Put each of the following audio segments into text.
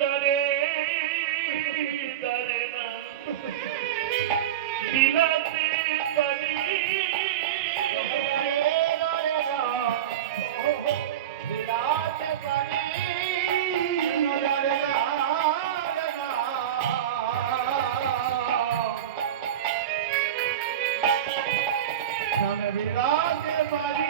দারে দারে না বিলাতে পারি বিলাতে পারি বিলাতে পারি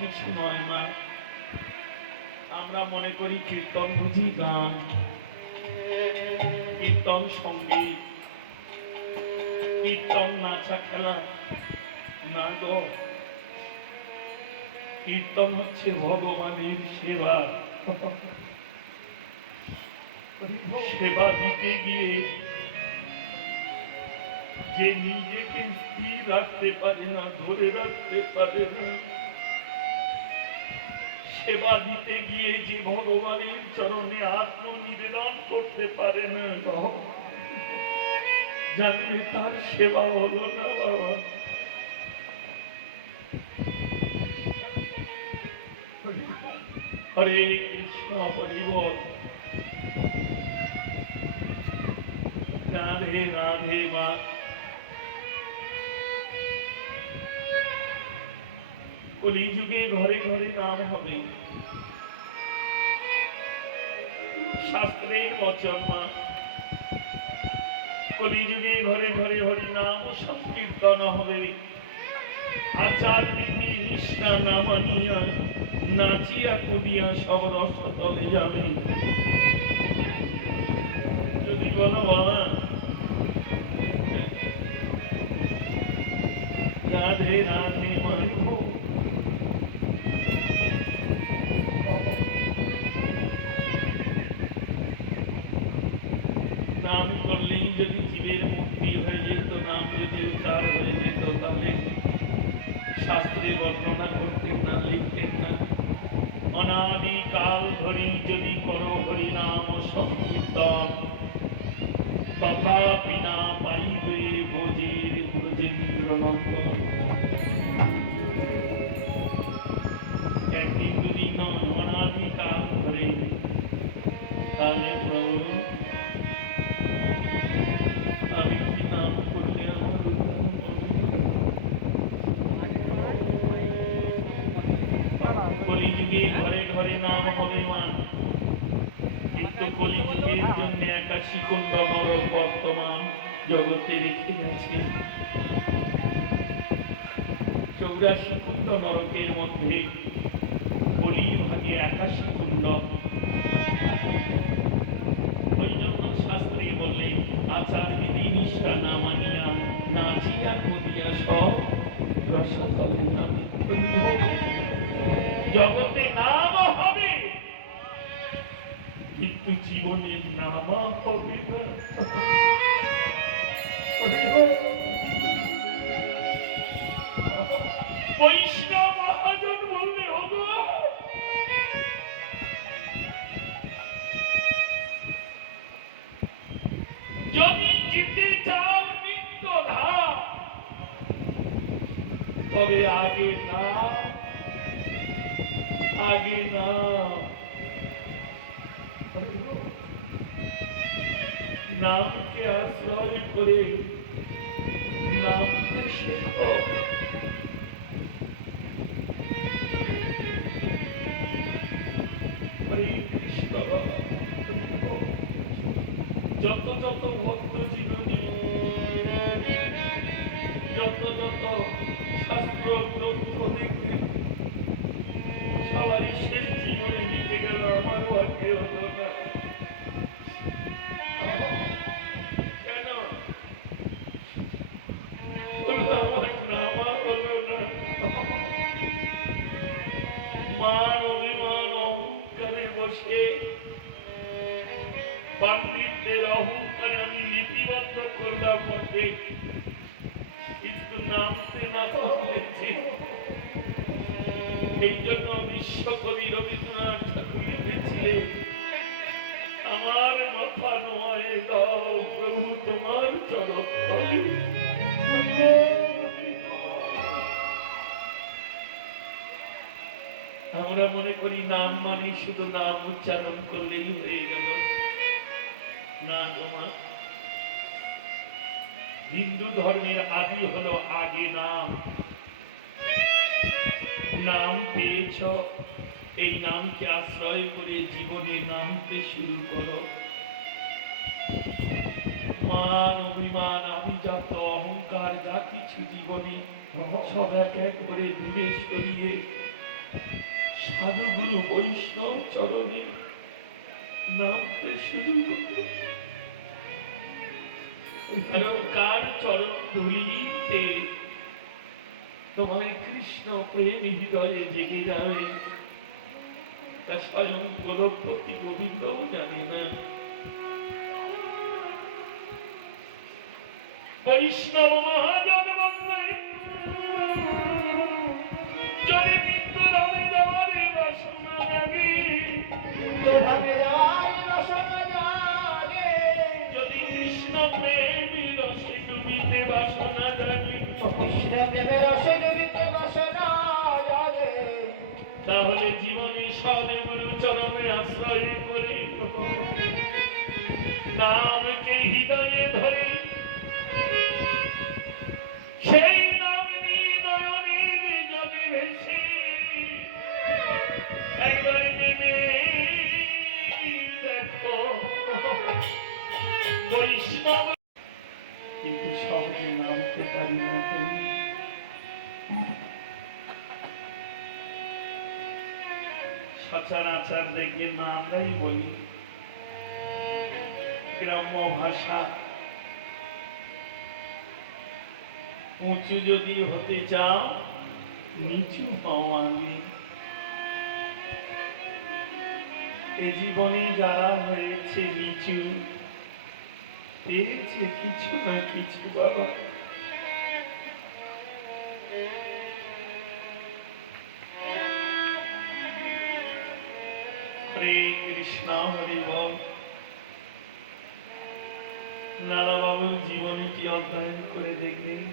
কিছু নয় মা, আমরা মনে করি কীর্তন বুঝি গান, কীর্তন সঙ্গীত, কীর্তন নাচা খেলা না গো। কীর্তন হচ্ছে ভগবানের সেবা। সেবা দিতে গিয়ে যে নিজেকে স্থির রাখতে পারে না, ধরে রাখতে পারে না, সেবা দিতে গিয়ে যে ভগবানের চরণে আত্মনিবেদন করতে পারে না, জানলে তার সেবা হলো না বাবা। হরে কৃষ্ণ, হরি বল। রাধে রাধে মা। কলিযুগে ঘরে ঘরে নাম হবে, শাস্ত্রের বচন মা। কলিযুগে ঘরে ঘরে হরি নাম সংকীর্তন হবে। আচার বিধি নিষ্ঠা না মানিয়া নাচিয়া কুদিয়া সব রস তলে যাবে। যদি বলো বাবা রাধে রাধে মা, নাম করলেই যদি জীবের মুক্তি হয়ে যেত, নাম যদি উদ্ধার হয়ে যেত, তাহলে শাস্ত্রে বর্ণনা করতেন না, লিখতেন না। অনাদিকাল ধরি যদি করো হরি নাম সংকীর্তন, তথাপি না পাইবে ভোজের ব্রজেন্দ্র নন্দন। একদিন দুদিন নয়, অনাদিকাল ধরে। তাহলে প্রভু আমি কি নাম করলে আমার কলিযুগে ঘরে ঘরে নাম হবে মা, কিন্তু কলিযুগের জন্য একা 81 কুণ্ড নরক বর্তমান জগতে রেখে গেছে। 84 কুণ্ড নরকের মধ্যে বলির ভাগে 81 কুণ্ড। ওই জন্য শাস্ত্রী বললে আচার বিধি নিষ্ঠা না মানিয়া নাচিয়া করিয়া সব রসতলে নামে। জগতে নাম হবে কিন্তু জীবনের নাম হবে না। বৈষ্ণব মহাজন বললে হবো যদি জিতে চাও নিত্য ধাম তবে আগে না নামকে আশ্রয় করে নামকে শেখো। হরে কৃষ্ণ। যত যত ভক্ত জীবনী যত যত শাস্ত্র গ্রন্থ দেখে সবারই শেষ জীবনে দিতে গেল আমার ভাগ্যে হলো না। কেন হলো আমার নামা হলো না। মান অভিমান অহংকারে বসে পাণ্ডিত্যের অহংকারে আমি লিপিবদ্ধ করলাম বটে কিন্তু নামতে না পারছি। এই জন্য বিশ্বকবি রবীন্দ্রনাথ ঠাকুর লিখেছিলেন আমার মাথা নোয়ায় দাও প্রভু তোমার চরণ তলে। আমরা মনে করি নাম মানে শুধু নাম উচ্চারণ করলেই হয়ে গেল। না তোমার হিন্দু ধর্মের আদি হলো আগে নাম। নাম পেয়েছ এই নামকে আশ্রয় করে জীবনে নামতে শুরু করো। মান অভিমান আভিজাত অহংকার যা কিছু জীবনে সব এক এক করে দূরে সরিয়ে সাধুগুরু বৈষ্ণব চরণে নামতে শুরু করো। কারণ কার চরণ ধুলিতে তোমার কৃষ্ণ প্রেম হৃদয়ে জেগে যাবে তা স্বয়ং গোলকপতি গোবিন্দও জানে না। বৈষ্ণব মহাজন বন্ধে যদি মৃত্যু ধামে যাওয়ার বাসনা জাগে, যদি কৃষ্ণ প্রেম রসে ডুবিতে বাসনা জাগে, তাহলে জীবনে সদেগুরু চরণে আশ্রয় করে নামকে হৃদয়ে ধরে সেই নাম নয়নের জলে ভেসে একবার নেমে দেখো বৈষ্ণব। কিন্তু সহজে নামতে পারি না। সচরাচর দেখবে না আমরাই বলি গ্রাম্য ভাষা উঁচু যদি হতে চাও নিচু হও আগে। এ জীবনে যারা হয়েছে নিচু পেয়েছে কিছু না কিছু বাবা। হরে কৃষ্ণ হরি বল। লালা বাবুর জীবনীটি অধ্যয়ন করে দেখলেন।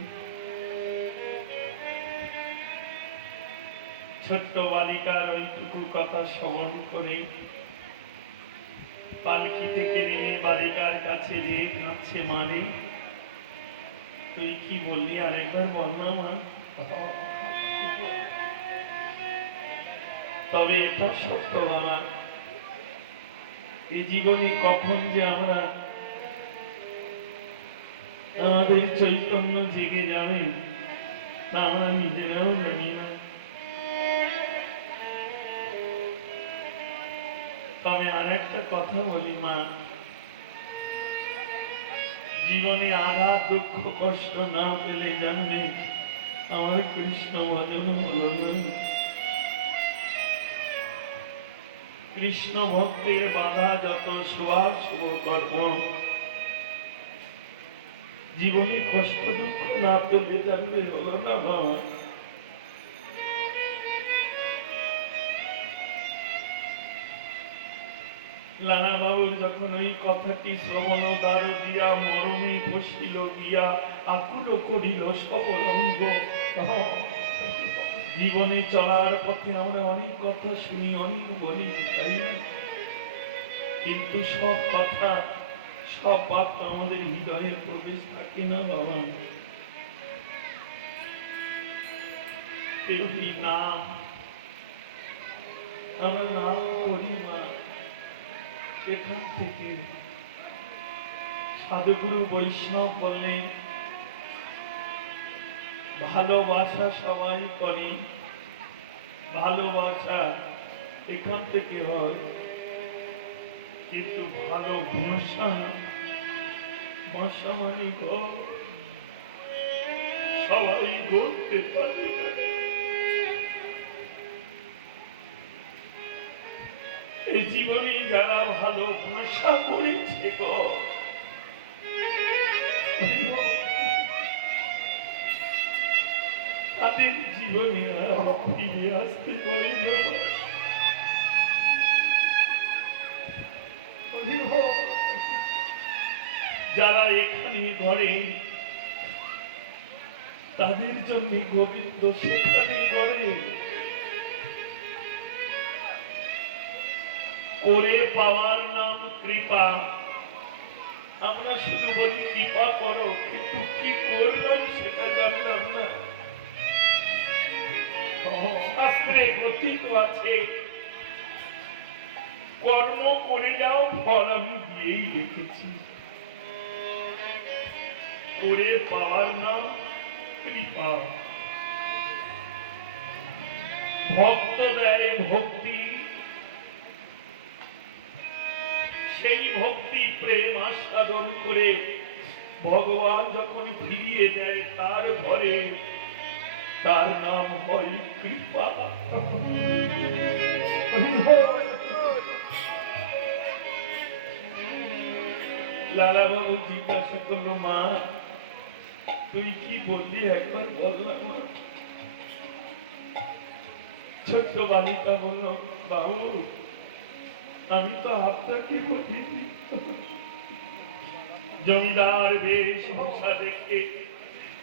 ছোট্ট বালিকার ওইটুকু কথা স্মরণ করে পালকি থেকে নেমে বালিকার কাছে যে কাঁদছে মানে তুই কি বললি আরেকবার বল না মা। তবে এটা সত্য বাবা, এই জীবনে কখন যে আমরা আমাদের চৈতন্য জেগে যাবে তা আমরা নিজেরাও জানি না। তবে আর একটা কথা বলি মা, জীবনে আঘাত দুঃখ কষ্ট না পেলে জানবে আমার কৃষ্ণ ভজন হলো না। কৃষ্ণ ভক্তের বাধা যত সুভাব শুভ কর্ম, জীবনে কষ্ট দুঃখ না পেলে জানবে হলো না বাবা। লানা বাবুর যখন ওই কথাটি শ্রবণ দ্বার দিয়া মরমে বসিল গিয়া আকুল করিল সবল অঙ্গ। জীবনে চলার পথে আমরা অনেক কথা শুনি, অনেক বলি, তাই না? কিন্তু সব কথা সব বার্তা আমাদের হৃদয়ে প্রবেশ থাকে না বাবা। তেমনি নাম আমরা নাম করি মা, এখান থেকে সাধুগুরু বৈষ্ণব বললেন ভালোবাসা সবাই করে, ভালোবাসা এখান থেকে হয়, কিন্তু ভালো ভাষা ভাষা মানে ঘর সবাই গড়তে পারে না। এই জীবনে যারা ভালো ভাষা করেছে গো, তাদের জীবনে আর ফিরে আসতে পারে না। যারা এখানে ঘরে তাদের জন্য গোবিন্দ সেখানে ঘরে করে পাওয়ার নাম কৃপা। আমরা শুধু বলি কৃপা করো, কিন্তু কি করলাম সেটা জানলাম না। শাস্ত্রে কথিত আছে কর্ম করে যাও, ফল আমি দিয়েই রেখেছি। করে পাওয়ার নাম কৃপা। ভক্ত দেয় ভক্তি, সেই ভক্তি প্রেম আস্বাদন করে ভগবান যখন ফিরিয়ে দেয় তার ঘরে, তার নাম হয় কৃপা। লালা বাবু জিজ্ঞাসা করলো মা তুই কি বললি একবার বললাম। ছোট্ট বালিকা বলল বাবু আমি তো আপনাকে বলিনি। জমিদার বেশ ভূষা দেখে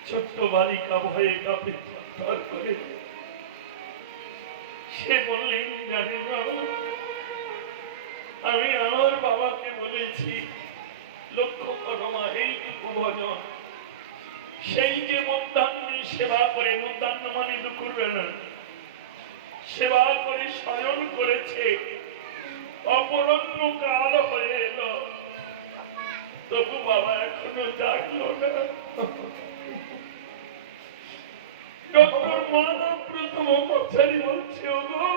ছোট্ট বালিকা ভয়ে কাঁপে থরথর করে। সে বললেন জানেন বাবু আমি আমার বাবাকে বলেছি লক্ষ্য করো মা এইটুকু ভজন, সেই যে মধ্যাহ্নে সেবা করে, মধ্যাহ্ন মানে দুপুর বেলা সেবা করে শয়ন করেছে, অপরণ্য কাল হয়ে এলো, তবু বাবা এখনো জাগলো না। ডক্টর মানব প্রথম কর্মচারী বলছে ওগো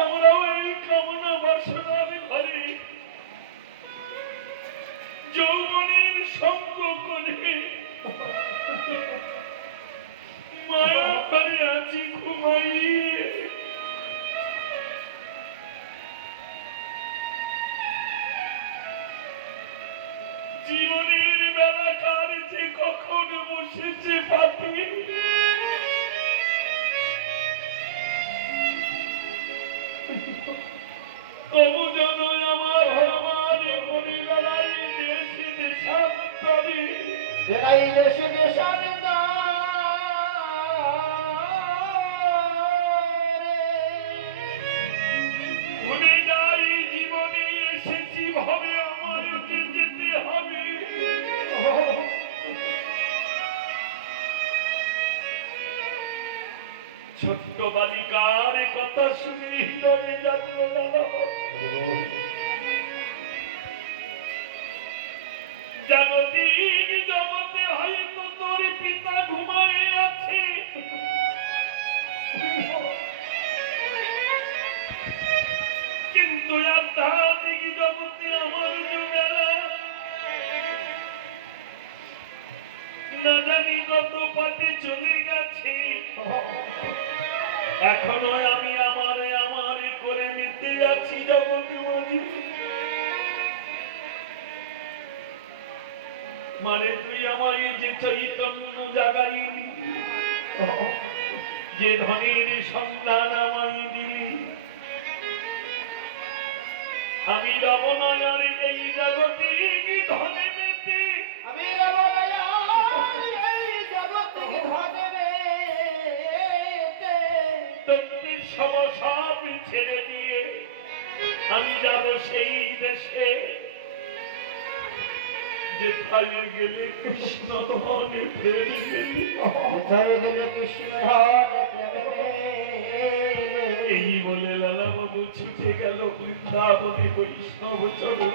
আমরাও এই কামনা বাসনার ঘরে যৌবনের সঙ্গ করে মায়া ঘরে আছি ঘুমাইয়ে। জীবনের বেলাকার যে কখন বসেছে পাপি, তবু যেন আমার আমার পরিবেলায় দেশে দেশান্তরে বেড়াই দেশে দেশান্তরে ভুলে যাই জীবনে এসেছি ভাবে আমাকে যেতে হবে। ছোট্ট বালিকার কথা শুনে হৃদয়ে যাচ্ছিল জাগতিক জগতে হয়তো তোর পিতা ঘুমায় আছে, কিন্তু আধ্যাত্মিক জগতে আমার যুগেরা না জানি কত পাতে চলে গেছে। এখনো আমি আমারে আমারে করে নিতে যাচ্ছি জগতে মাঝি। মানে তুই আমায় যে চৈতন্য জাগাইলি, যে ধনের সন্ধান আমায় দিলি, আমি রবনার এই জগতিক ধনে মেতে, আমি রবনার এই জগতিক ধনে মেতে, তোকে সব ছেড়ে দিয়ে আমি যাব সেই দেশে যেখানে গেলে কৃষ্ণ ধনে ফেরে গেলি। যেখানে গেলে কৃষ্ণ ধনে প্রেমে। এই বলে লালা বাবু ছুটে গেল বৃন্দাবনে বৈষ্ণব চরণ,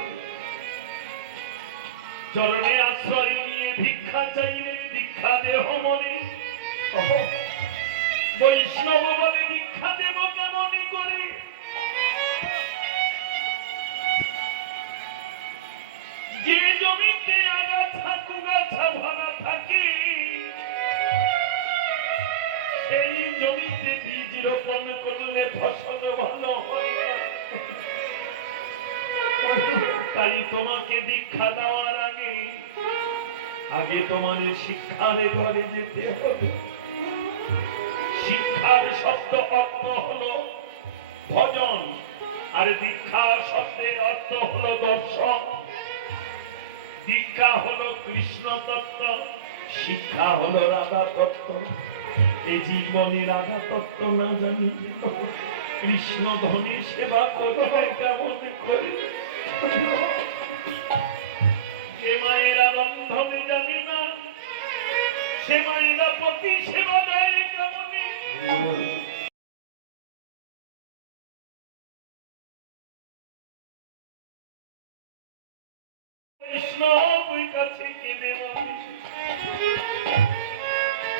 চরণে আশ্রয় নিয়ে ভিক্ষা চাইলেন, দীক্ষা দেহ মনে। বৈষ্ণব বলে দীক্ষা দেব কেমন করে? যে জমিতে আগাছা কুগাছা ভরা থাকে, সেই জমিতে বীজ রোপণ করলে ফসল ভালো হয় না। তাই তোমাকে দীক্ষা দেওয়ার আগে তোমার শিক্ষার ঘরে যেতে হবে। শিক্ষার শব্দ অর্থ হলো ভজন, আর দীক্ষা শব্দের অর্থ হলো দর্শন। দীক্ষা হলো কৃষ্ণ তত্ত্ব, শিক্ষা হলো রাধা তত্ত্ব। এই জীবনে রাধা তত্ত্ব না জানি কৃষ্ণ ধনী সেবা করবে কেমন করে? যে মায়েরা রন্ধনে জানে না, সে মায়েরা পতি সেবা দেয় কেমনে? বৈষ্ণবের কাছে কেঁদে বলে,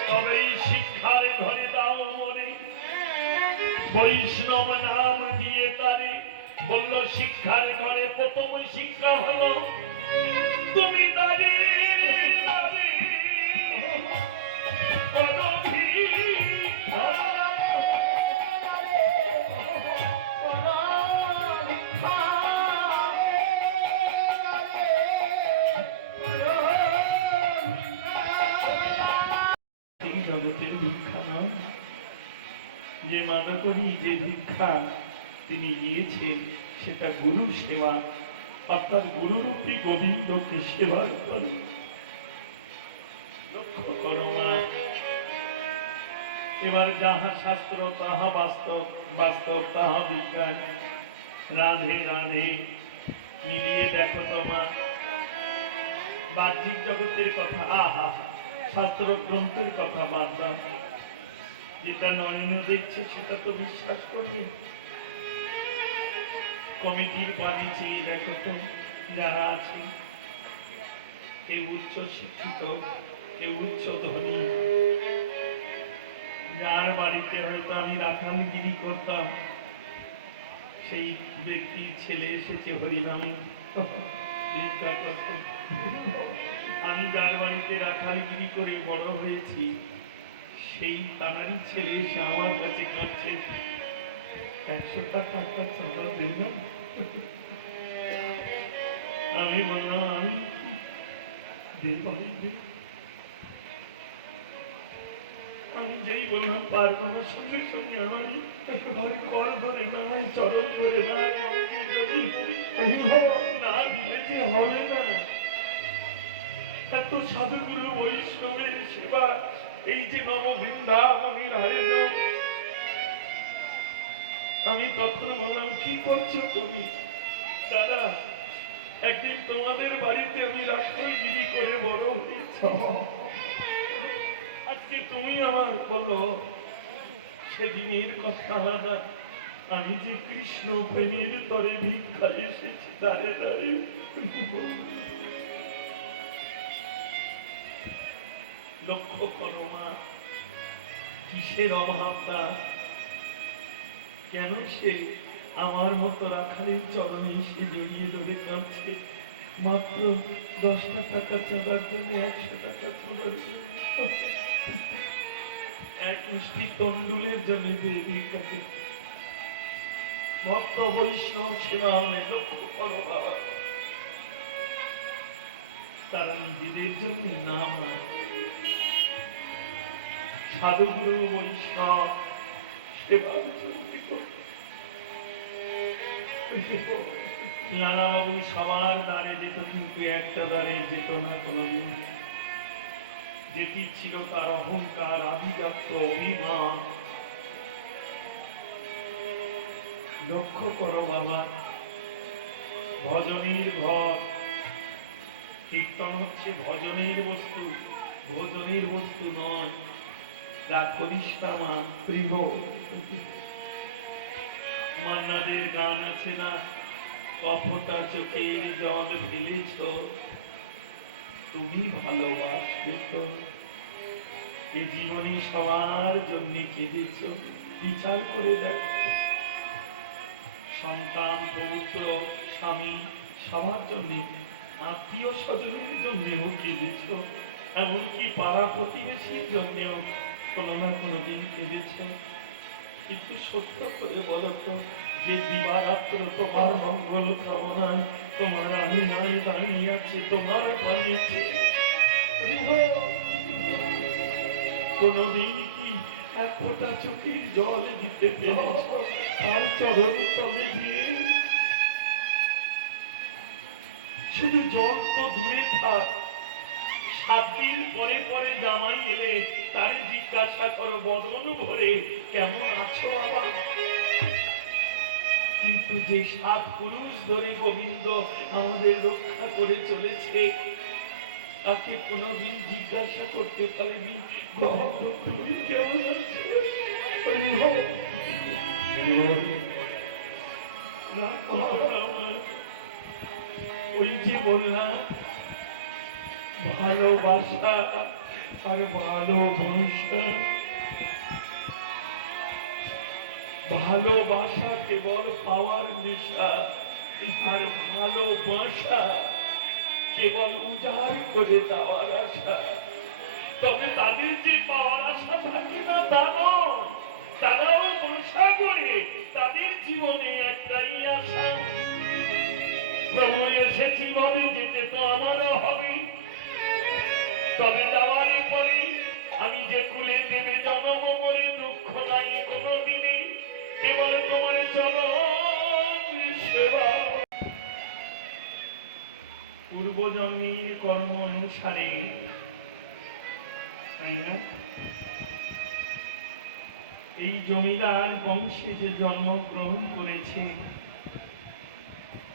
তবে এই শিক্ষার ঘরে দাও মরে। বৈষ্ণব নাম দিয়ে তারে বলল শিক্ষার ঘরে প্রথম শিক্ষা হলো তুমি দাঁড়িয়ে জগতের ভিক্ষা নয়। যে মনে করি যে ভিক্ষা তিনি নিয়েছেন সেটা গুরু সেবা, অর্থাৎ গুরুরূপী গোবিন্দকে সেবা করে। লক্ষ্য করো মা, এবার যাহা শাস্ত্র তাহা বাস্তব, বাস্তব তাহা বিজ্ঞান। রাধে রাধে মিলিয়ে দেখো তোমা। বাহ্যিক জগতের কথা আহা, শাস্ত্র গ্রন্থের কথা বাদ দাও। যেটা নয়ন দেখছে সেটা তো বিশ্বাস করবে। কমিটির পানি চেয়ে দেখো তো, যারা আছে কেউ উচ্চ শিক্ষিত, কেউ উচ্চ ধনী, যার বাড়িতে হয়তো আমি রাখালগিরি করতাম, সেই ব্যক্তির ছেলে এসেছে হরিনামে ভিক্ষা করতে। আমি যার বাড়িতে রাখালগিরি করে বড় হয়েছি, সেই তানারই ছেলে এসে আমার কাছে কাঁদছে, 100 টাকা চাঁদা দেব। আমি বললাম আমি দেব। আমি যেই বললাম পারবো না, সঙ্গে সঙ্গে আমার ঘরে কর ধরে না, চরণ ধরে না, না দিলে যে হবে না। এত সাধুগুরু বৈষ্ণবের সেবা, এই যে নব বৃন্দাবনের আয়োজন। আমি তখন বললাম কি করছো তুমি? দাদা, একদিন তোমাদের বাড়িতে আমি রাখালগিরি করে বড় হয়েছি, আজকে তুমি আমার বলো সেদিনের কথা আলাদা। আমি যে কৃষ্ণ প্রেমের তরে ভিক্ষা এসেছি দাঁড়ে দাঁড়িয়ে। লক্ষ্য করো মা, কিসের অভাব তার, কেন সে আমার মতো রাখালের চরণে সে জড়িয়ে ধরে কাঁদছে মাত্র 10টা টাকা চাঁদার জন্য, 100 টাকা চাঁদার জন্য, এক মুষ্টি তন্ডুলের জন্য দেবী কাছে ভক্ত বৈষ্ণব সেবা হবে। লক্ষ্য করো বাবা, তারা নিজেদের জন্য না মা, সাধুগুরু বৈষ্ণব সেবার জন্য লালাবাবু সবার দ্বারে যেত, কিন্তু একটা দ্বারে যেত না কোনদিন। যেটি ছিল তার অহংকার, আভিজাত্য, অভিমান। লক্ষ্য করো বাবা, ভজনের ঘর, কীর্তন হচ্ছে ভজনের বস্তু, ভোজনের বস্তু নয়। রাগ করিস না মা, প্রিয় মান্নাদের গান আছে না, কপটা চোখের জল ফেলেছ তুমি ভালোবাসবে তো। এ জীবনে সবার জন্য কেঁদেছ, বিচার করে দেখো। সন্তান, পৌত্র, স্বামী, সবার জন্য, আত্মীয় স্বজনের জন্যেও কেঁদেছ, এমনকি পাড়া প্রতিবেশীর জন্যেও কোনো না কোনো দিন কেঁদেছ। কিন্তু সত্য করে বলো তো, যে দিবারাত্র তোমার মঙ্গল কামনায় তোমার আমি নাই দাঁড়িয়ে আছে, তোমার বানিয়েছে, কোনদিন কি এক ফোঁটা চোখের জল দিতে পেরেছ তার চরণ তবে গিয়ে? শুধু জল তো দূরে থাক, 7 দিন পরে পরে জামাই এলে তার জিজ্ঞাসা করো বদন ভরে কেমন আছো আবার। কিন্তু যে 7 পুরুষ ধরে গোবিন্দ আমাদের রক্ষা করে চলেছে, তাকে কোনদিন জিজ্ঞাসা করতে পারেনি গোবিন্দ তুমি কেমন আছো? ওই যে বললাম, ভালোবাসা আর ভালোবাসা, ভালোবাসা কেবল পাওয়ার নেশা, আর ভালোবাসা কেবল উজাড় করে দেওয়ার আশা। তবে তাদের যে পাওয়ার আশা থাকে না তা নয়, তারাও বর্ষা করে তাদের জীবনে একটাই আশা, প্রভু এসেছি বলে যেতে তো আমারও হবে। তবে যাওয়ার পরে আমি যে কুলে দেবে জন্ম মরে দুঃখ নাই কোনো দিনে, কেবল তোমার চরণ সেবা। পূর্বজন্মের কর্ম অনুসারে, তাই না, এই জমিদার বংশে যে জন্মগ্রহণ করেছে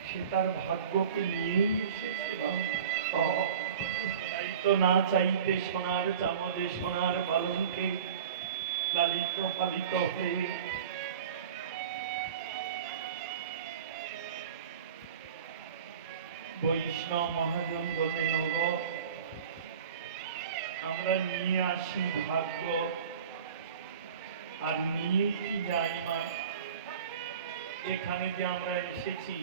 সে তার ভাগ্যকে নিয়েই এসেছে। তাই তো না চাইতে সোনার চামদে সোনার পালনকে লালিত পালিত হয়ে বৈষ্ণব মহাজন বলে নব, আমরা নিয়ে আসি ভাগ্য, আর নিয়ে কি যাই মা। এখানে যে আমরা এসেছি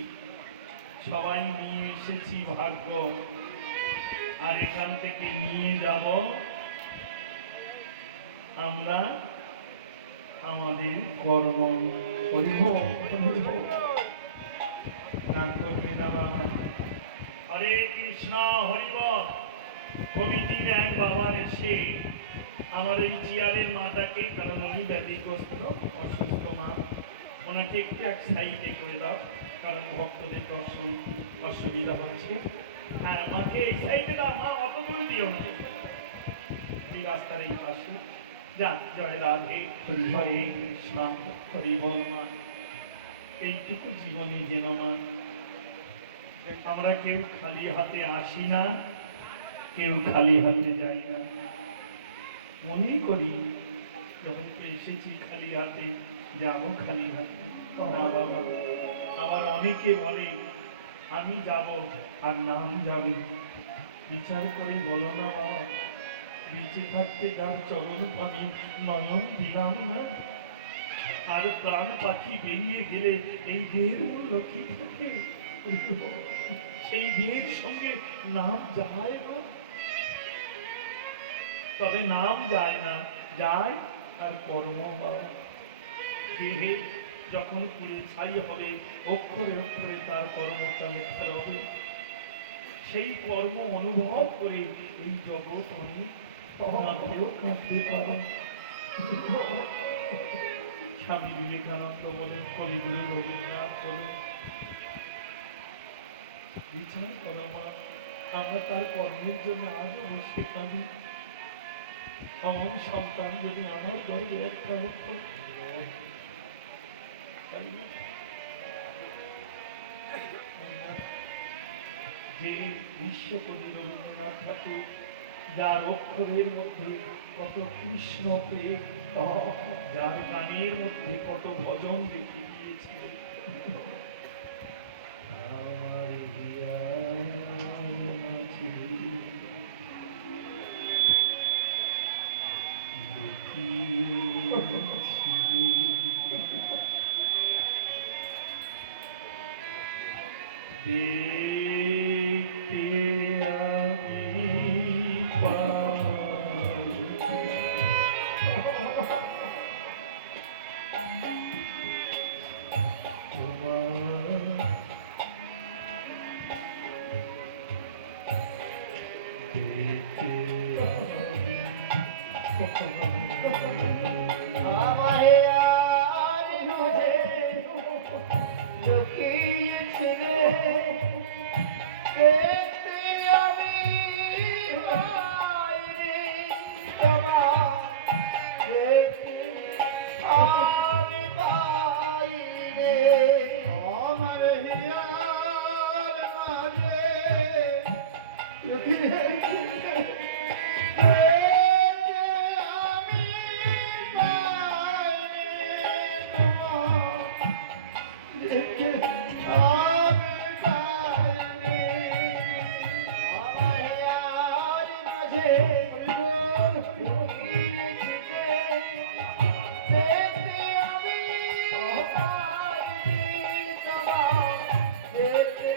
সবাই নিয়ে এসেছি ভাগ্য, আর এখান থেকে নিয়ে যাব আমরা আমাদের কর্ম। হরে কৃষ্ণ হরিবল। কমিটির এক বাবা এসে আমার এই চেয়ারের মাটাকে, কারণ উনি ব্যাধিগ্রস্ত অসুস্থ মা, ওনাকে একটু এক সাইডে করে দাও, কারণ ভক্তদের দর্শন অসুবিধা হচ্ছে। হ্যাঁ, মাকে এই সাইডে দাও মা, অত করে দিও না, এই রাস্তার এই পাশে। যা, জয় রাধে, হরে কৃষ্ণ হরি বল মা। এইটুকু জীবনে যেন মা আমরা কেউ খালি হাতে আসি না, কেউ খালি হাতে যাই না। মনে করি যখন এসেছি খালি হাতে, যাবো খালি হাতে। আবার অনেকে বলে আমি যাব আর নাম যাবে। বিচার করে বলো না বাবা, বেঁচে থাকতে যার চরণ পানি নয়ন দিলাম না, আর প্রাণ পাখি বেরিয়ে গেলে এই দেহের মূল্য কি থাকে? সেই দেহের সঙ্গে নাম যায় না, তবে নাম যায় না, যায় আর কর্ম হয়। দেহে যখন পুড়ে ছাই হবে, অক্ষরে অক্ষরে তার কর্মটা লেখা হবে। সেই কর্ম অনুভব করে এই জগৎ আমি কাঁদতেও কাঁদতে পারো। স্বামী বিবেকানন্দ বলেন, কলিগুরু রবীন্দ্রনাথ বলেন, বিচার করো মা, আমরা তার কর্মের জন্য আজ বসে কাঁদি। আমার সন্তান যদি আমার গর্বে একটা হতো, যে বিশ্বকবি রবীন্দ্রনাথ ঠাকুর, যার অক্ষরের মধ্যে কত কৃষ্ণ প্রেম, যার গানের মধ্যে কত ভজন দেখিয়ে দিয়েছিলেন। আমার হিয়ার মাঝে দেখতে আমি পাই তোমার দেখতে আমারে আর বুঝে লুকিয়েছিলে, দেখতে আমি পাইনি তোমার, দেখতে আমি পাইনি। আমার হিয়ার মাঝে লুকিয়েছিলে, দেখতে আমি পাইনি তোমার, দেখতে আমি পাইনি। আমার হিয়ার মাঝে লুকিয়েছিলে, দেখতে আমি পাইনি তোমার, দেখতে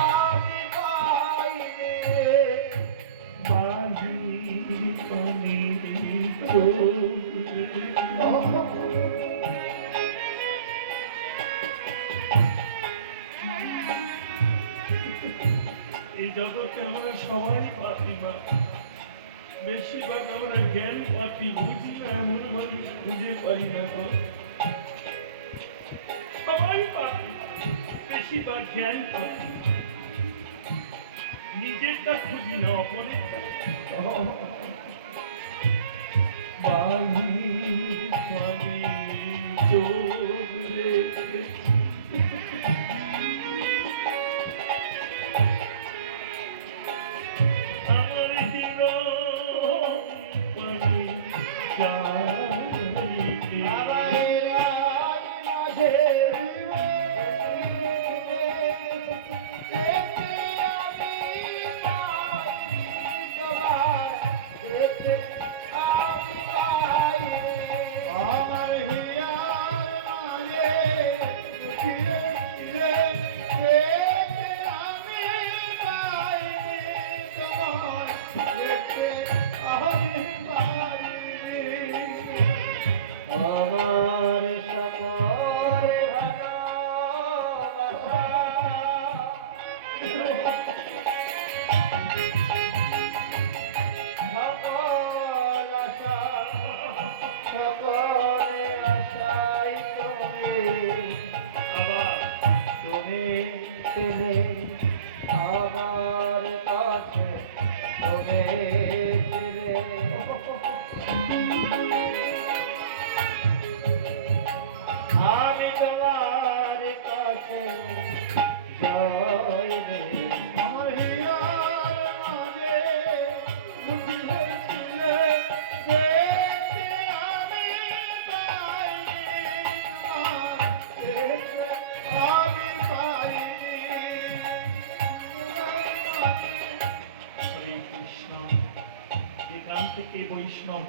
আমি পাইনি। বাড়ি পানি এই জগতে আমরা সবাই পাতি বা বেশিরভাগ আমরা জ্ঞান পাতি, বুঝি না, এমন মানুষ খুঁজে পাই না। তো সবাই পাতি, বেশিরভাগ জ্ঞান পাতি, নিজেরটা খুঁজি না, অপরেরটা। বাড়ি পানি চলে আমার হৃদয় পানি চাইতে। আমার হিয়ার মাঝে দেখতে আমি পাইনি তোমার, দেখতে আমি পাইনি।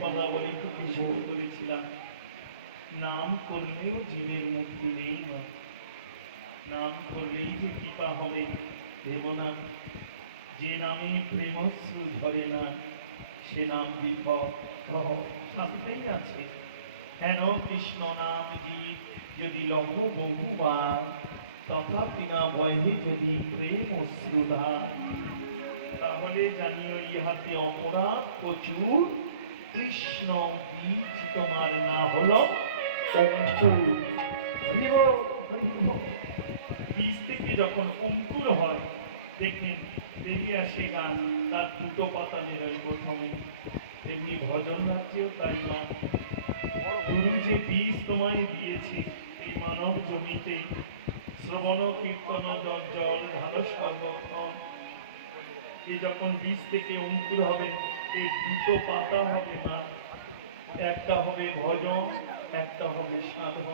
কথা বলে তোকে শুরু করেছিলাম, নাম করলেও জীবের মুক্তি নেই মা, নাম করলেই যে কৃপা হবে ভেব না। যে নামে প্রেমশ্রু ধরে না সে নাম বিপদ। শাস্ত্রেই আছে, হেন কৃষ্ণ নাম জীব যদি লহ বহুবার, তথাপি না বহে যদি প্রেম অশ্রুধা। তাহলে জানিও ইহাতে অপরাধ প্রচুর, কৃষ্ণ বীজ তোমার না হলো অঙ্কুর। বীজ থেকে যখন অঙ্কুর হয় দেখবেন বেরিয়ে আসে গাছ, তার দুটো পাতা বেরোয় প্রথমে। তেমনি ভজন রাজ্যেও তাই না, গুরু যে বীজ তোমায় দিয়েছে এই মানব জমিতে, শ্রবণ কীর্তন জল ঢাল সর্বক্ষণ, এ যখন বীজ থেকে অঙ্কুর হবে এই দুটো পাতা হবে না, একটা হবে ভজন, একটা হবে সাধন।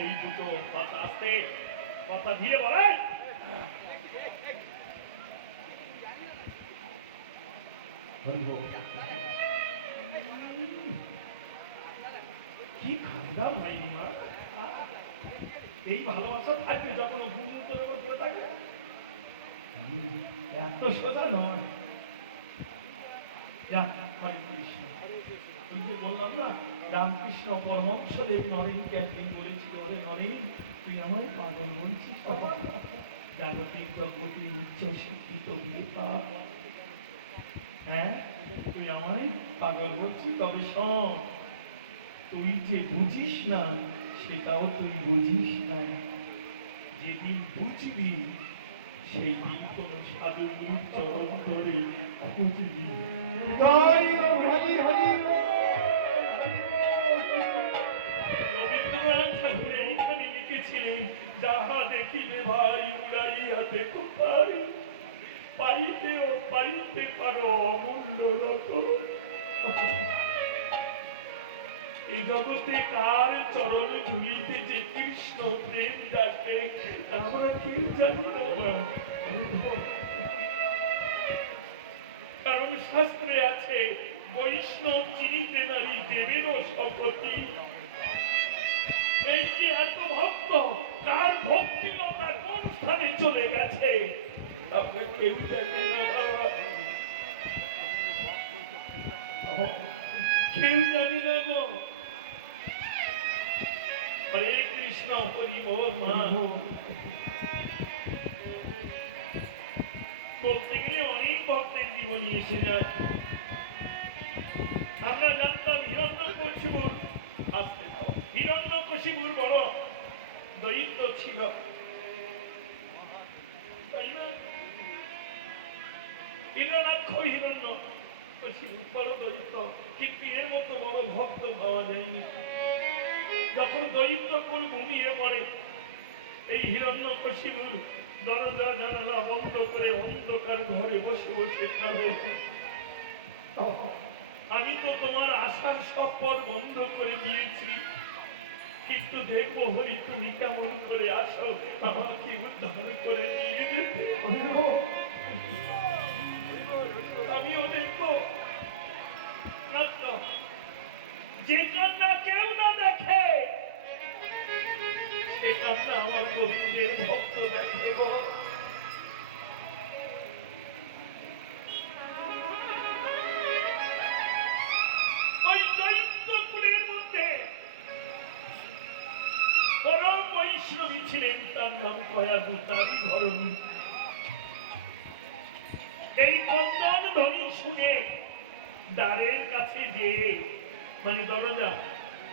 এই দুটো পাতা আসতে কথা ধীরে বলে কি খারাপ হয়নি মা, এই ভালোবাসা থাকবে যখন গুরু করে করতে থাকে, এত সোজা নয়। হরে কৃষ্ণ। ওই যে বললাম না, রামকৃষ্ণ পরমহংসদেব নরেনকে একদিন বলেছিল, ওরে নরেন তুই আমায় পাগল বলছিস, জাগতিক জগতের উচ্চ শিক্ষিত নেতা, হ্যাঁ তুই আমায় পাগল বলছিস, তবে শোন তুই যে বুঝিস না সেটাও তুই বুঝিস না, যেদিন বুঝবি সেই দিন কোন সাধুগুরুর চরণ ধরে খুঁজবি। রবীন্দ্রনাথ ঠাকুর এইখানে লিখেছিলেন, যাহা দেখিবে ভাই উড়াইয়া দেখো ভাই, পাইতেও পাইতে পারো অমূল্য রতন। এই জগতে কার চরণ ধুলিতে যে কৃষ্ণ প্রেম ডাকবে আমরা কেউ জানি না, কারণ শাস্ত্রে আছে বৈষ্ণব চিনিতে নারী দেবেরও শপথি। এই যে এত ভক্ত, কার ভক্তিলতা কোন স্থানে চলে গেছে আমরা কেউ জানি না বাবা, কেউ জানি না গো। হরে কৃষ্ণ হরি বল মা। বলতে গেলে অনেক ভক্তের জীবনী এসে যায়। আমরা জানতাম হিরণ্যকশিপুর, আসতে হিরণ্যকশিপুর বড় দরিদ্র ছিল, তাই না? হিরণ্যাক্ষ হিরণ্যকশিপুর বড় দরিদ্র, কিন্তু এর মতো বড় ভক্ত পাওয়া যায়নি। যখন দরিদ্র কোল ঘুমিয়ে পড়ে এই হিরণ্যকশিপুর দরজা জানালা বন্ধ করে অন্ধকার ঘরে বসে বসে কাঁদে, আমি তো তোমার আশার সব পথ বন্ধ করে দিয়েছি, কিন্তু দেখবো হরি তুমি কেমন করে আসো আমাকে উদ্ধার করে নিয়ে যেতে, আমিও দেখবো। যে কান্না কেউ না দেখে সে কান্না আমার গোবিন্দের ভক্ত দেখে। ওই দৈত্যকুলের মধ্যে পরম বৈষ্ণবী ছিলেন, তার নাম কয়াদু, তারই ধরনী। এই বন্দন ধ্বনি শুনে দ্বারের কাছে যেয়ে, মানে দরজা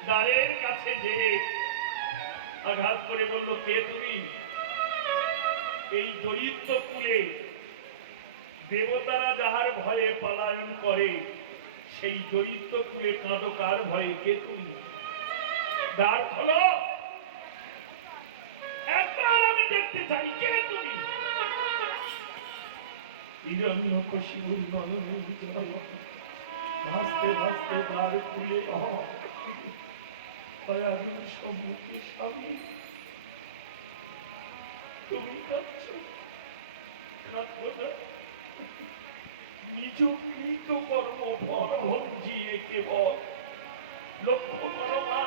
দ্বারের কাছে যেয়ে আঘাত করে বলল, কে তুমি? এই দরিদ্র কুলে দেবতারা যাহার ভয়ে পলায়ন করে সেই দরিদ্র কুলে কাঁদো কার ভয়ে, কে তুমি? দ্বার খোলো, একবার আমি দেখতে চাই কে তুমি। হিরণ্যকশিপুর নয়নের জল ভাসতে ভাসতে দ্বার খুলে দয়ালুর সম্মুখে স্বামী, তুমি কাঁদছ, কাঁদবো না, নিজ কৃত কর্ম ফল ভঞ্জিয়ে কেবল। লক্ষ্য করো মা,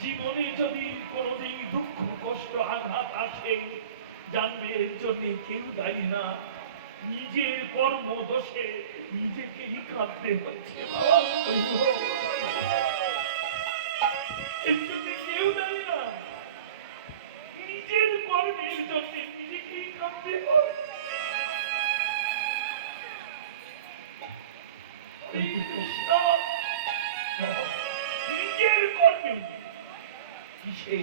জীবনে যদি কোনোদিন দুঃখ কষ্ট আঘাত আসে, জানবে এর জন্য কেউ দায়ী না, নিজের কর্ম দোষে নিজেকেই কাঁদতে হচ্ছে বাবা। এর জন্য কেউ দায়ী না, নিজের কর্মের জন্য নিজেকেই কাঁদতে হয়। এই কৃষ্ণ নিজের কর্মে কিসে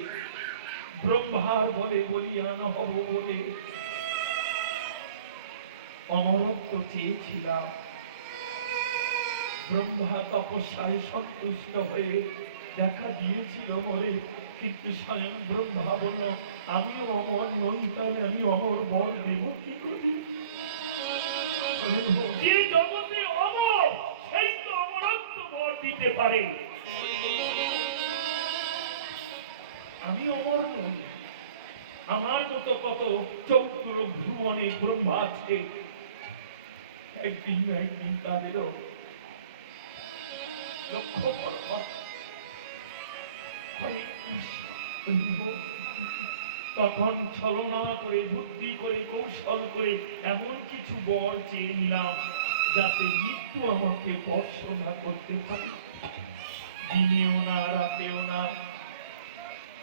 ব্রহ্মার বলে বলিয়ান হব বলে অমরত্ব চেয়েছিলাম। ব্রহ্মা তপস্যায় সন্তুষ্ট হয়ে দেখা দিয়েছিল বলে, কিন্তু স্বয়ং ব্রহ্মা বলল আমিও অমর নই, তাহলে আমি অমর বর দেব কি করি? যে জগতে অমর সেই তো অমরত্ব বর দিতে পারে। আমি অমর নই, আমার মতো কত চৌদ্র ভ্রুবনে ব্রহ্মা আছে, একদিন না একদিন তাদেরও লক্ষ্য করব। তখন ছলনা করে বুদ্ধি করে কৌশল করে এমন কিছু বর চেয়ে নিলাম যাতে মৃত্যু আমাকে স্পর্শ না করতে পারে। দিনেও না রাতেও না,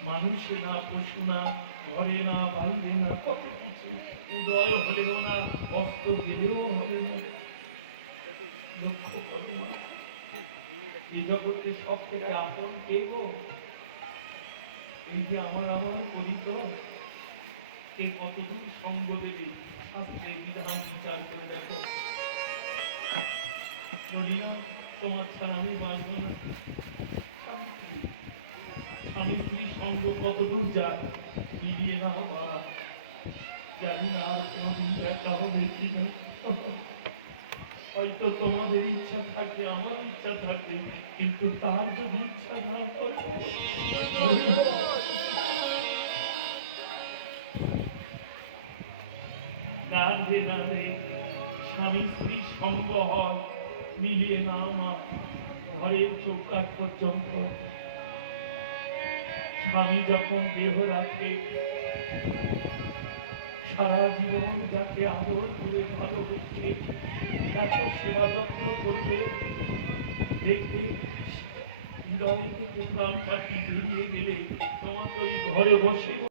মানুষে না পশু না, ঘরে না বাইরে না, কত কিছু উদয় হলেও না, অস্ত গেলেও হবে না। লক্ষ্য করো মা, এই জগতে সব থেকে আপন কে গো? এই যে আমার করি তো, কে কতদূর সঙ্গ দেবে শাস্ত্রের বিধান বিচার করে দেখো। বলি না তোমার ছাড়া আমি বাঁচব না। স্বামী স্ত্রী সঙ্গ কতদূর যায় মিলিয়ে না হওয়া, জানি না আর কোনদিন দেখা হবে কিনা। হয়তো তোমাদের ইচ্ছা থাকে, আমার ইচ্ছা থাকে, কিন্তু তার যদি ইচ্ছা না হয়। গাধে গাধে স্বামী স্ত্রী সঙ্গ হয়, মিলিয়ে না মা ঘরের চৌকাঠ পর্যন্ত। স্বামী যখন দেহ রাখে, সারা জীবন যাকে আদর করে ভালোবেসে এত সেবা যত্ন করবে, দেখবে হৃদয় থেকে প্রাণ পাখি বেরিয়ে গেলে তোমাকে ওই ঘরে বসে